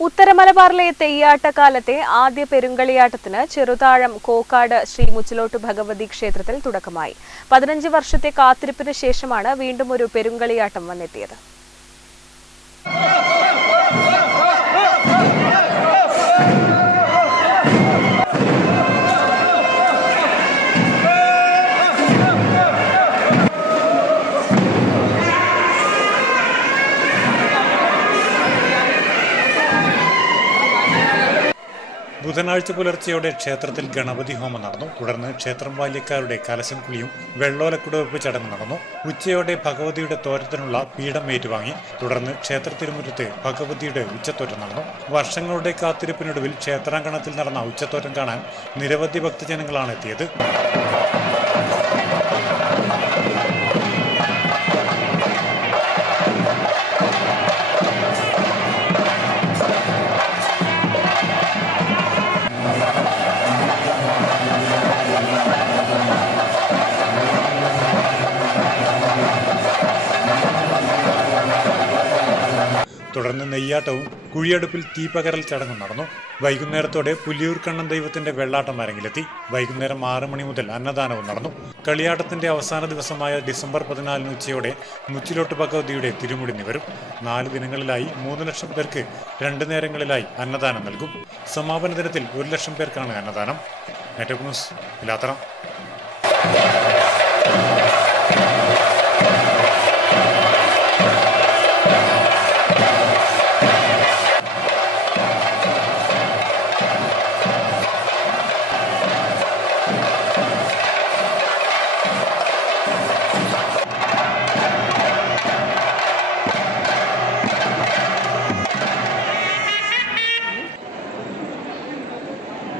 ഉത്തരമലബാറിലെ തെയ്യാട്ടക്കാലത്തെ ആദ്യ പെരുങ്കളിയാട്ടത്തിന് ചെറുതാഴം കോക്കാട് ശ്രീ മുച്ചിലോട്ട് ഭഗവതി ക്ഷേത്രത്തിൽ തുടക്കമായി. 15 വർഷത്തെ കാത്തിരിപ്പിന് ശേഷമാണ് വീണ്ടും ഒരു പെരുങ്കളിയാട്ടം വന്നെത്തിയത്. ബുധനാഴ്ച പുലർച്ചെയോടെ ക്ഷേത്രത്തിൽ ഗണപതി ഹോമം നടന്നു. തുടർന്ന് ക്ഷേത്രം ബാല്യക്കാരുടെ കലശം കുളിയും വെള്ളോലക്കുടവെപ്പ് ചടങ്ങ് നടന്നു. ഉച്ചയോടെ ഭഗവതിയുടെ തോറ്റത്തിനുള്ള പീഠം ഏറ്റുവാങ്ങി. തുടർന്ന് ക്ഷേത്ര തിരുമുറ്റത്ത് ഭഗവതിയുടെ ഉച്ചത്തോറ്റം നടന്നു. വർഷങ്ങളുടെ കാത്തിരിപ്പിനൊടുവിൽ ക്ഷേത്രാങ്കണത്തിൽ നടന്ന ഉച്ചത്തോറ്റം കാണാൻ നിരവധി ഭക്തജനങ്ങളാണ് എത്തിയത്. തുടർന്ന് നെയ്യാട്ടവും കുഴിയടുപ്പിൽ തീപകരൽ ചടങ്ങും നടന്നു. വൈകുന്നേരത്തോടെ പുലിയൂർക്കണ്ണൻ ദൈവത്തിന്റെ വെള്ളാട്ടം അരങ്ങിലെത്തി. വൈകുന്നേരം 6 മണി മുതൽ അന്നദാനവും നടന്നു. കളിയാട്ടത്തിന്റെ അവസാന ദിവസമായ ഡിസംബർ 14 ഉച്ചയോടെ മുച്ചിലോട്ട് ഭഗവതിയുടെ തിരുമുടി നിവരും. 4 ദിനങ്ങളിലായി 3 ലക്ഷം പേർക്ക് 2 നേരങ്ങളിലായി അന്നദാനം നൽകും. സമാപന ദിനത്തിൽ 1 ലക്ഷം പേർക്കാണ് അന്നദാനം. Network news, Pilathara.